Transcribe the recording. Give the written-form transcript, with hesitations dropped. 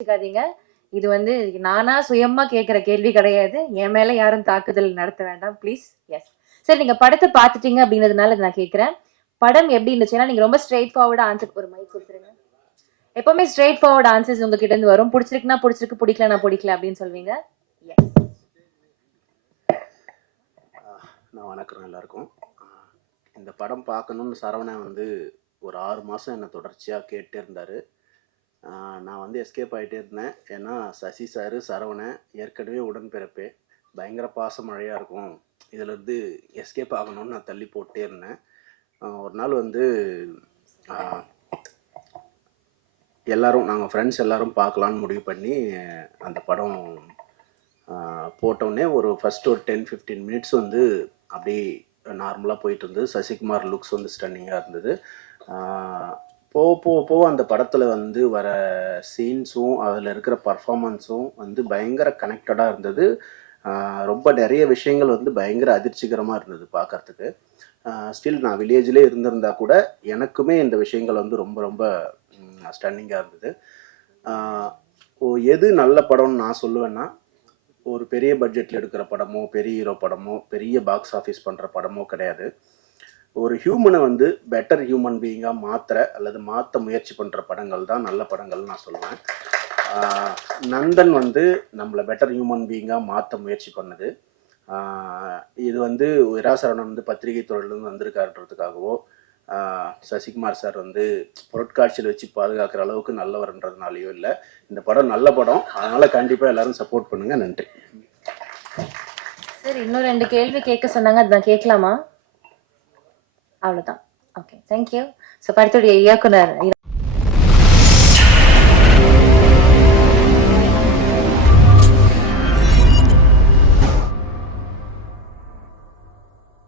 வச்சுக்காதீங்க. இது வந்து நானா சுயமா கேட்கிற கேள்வி கிடையாது. என் மேல யாரும் தாக்குதல் நடத்த வேண்டாம் ப்ளீஸ். எஸ். சரி, நீங்க படத்தை பார்த்துட்டீங்க அப்படின்றதுனால நான் கேட்கிறேன். படம் எப்படி இருந்துச்சு? ஏன்னா நீங்க ரொம்ப ஸ்ட்ரெயிட் ஃபார்வர்டா ஆன்சர். ஒரு மைக் கொடுத்துருங்க. எப்பவுமே ஸ்ட்ரெயிட் ஃபார்வர்ட் ஆன்சர்ஸ் உங்ககிட்ட இருந்து வரும். பிடிச்சிருக்குன்னா பிடிச்சிருக்கு, பிடிக்கலன்னா பிடிக்கல அப்படின்னு சொல்வீங்க. நான் வணக்கம் எல்லாருக்கும். இந்த படம் பார்க்கணுன்னு சரவணன் வந்து ஒரு 6 மாதம் என்னை தொடர்ச்சியாக கேட்டே இருந்தார். நான் வந்து எஸ்கேப் ஆகிட்டே இருந்தேன். ஏன்னா சசி சார், சரவணன் ஏற்கனவே உடன்பிறப்பே, பயங்கர பாச மழையாக இருக்கும், இதிலேருந்து எஸ்கேப் ஆகணும்னு நான் தள்ளி போட்டே இருந்தேன். ஒரு நாள் வந்து எல்லோரும், நாங்கள் ஃப்ரெண்ட்ஸ் எல்லோரும் பார்க்கலான்னு முடிவு பண்ணி அந்த படம் போட்டோடனே ஒரு ஃபஸ்ட்டு ஒரு 10-15 மினிட்ஸ் வந்து அப்படியே நார்மலாக போயிட்டு இருந்தது. சசிகுமார் லுக்ஸ் வந்து ஸ்டன்னிங்காக இருந்தது. போக அந்த படத்தில் வந்து வர சீன்ஸும் அதில் இருக்கிற பர்ஃபார்மன்ஸும் வந்து பயங்கர கனெக்டடாக இருந்தது. ரொம்ப நிறைய விஷயங்கள் வந்து பயங்கர அதிர்ச்சிகரமாக இருந்தது பார்க்குறதுக்கு. ஸ்டில் நான் வில்லேஜ்லேயே இருந்திருந்தா கூட எனக்குமே இந்த விஷயங்கள் வந்து ரொம்ப ரொம்ப ஸ்டன்னிங்காக இருந்தது. எது நல்ல படம்னு நான் சொல்லுவேன்னா, ஒரு பெரிய பட்ஜெட்டில் எடுக்கிற படமோ, பெரிய ஹீரோ படமோ, பெரிய பாக்ஸ் ஆஃபீஸ் பண்ணுற படமோ கிடையாது. ஒரு ஹியூமனை வந்து பெட்டர் ஹியூமன் பீயிங்காக மாற்ற முயற்சி பண்ணுற படங்கள் தான் நல்ல படங்கள் நான் சொல்லுவேன். நந்தன் வந்து நம்மளை பெட்டர் ஹியூமன் பீயிங்காக மாற்ற முயற்சி பண்ணது. இது வந்து விராசரணன் வந்து பத்திரிகை தொழிலிருந்து வந்திருக்காருன்றதுக்காகவோ, சசிகுமார் சார் வந்து பொருட்காட்சியில் வச்சு பாதுகாக்கிற அளவுக்கு நல்லவர்ன்றதுனாலையோ இல்லை. இந்த படம் நல்ல படம், அதனால் கண்டிப்பாக எல்லாரும் சப்போர்ட் பண்ணுங்கள். நன்றி. சரி, இன்னும் 2 கேள்வி கேட்க சொன்னாங்க, அதுதான் கேட்கலாமா? அவ்வளோதான். Okay, thank you. ஸோ படத்துடைய இயக்குனர்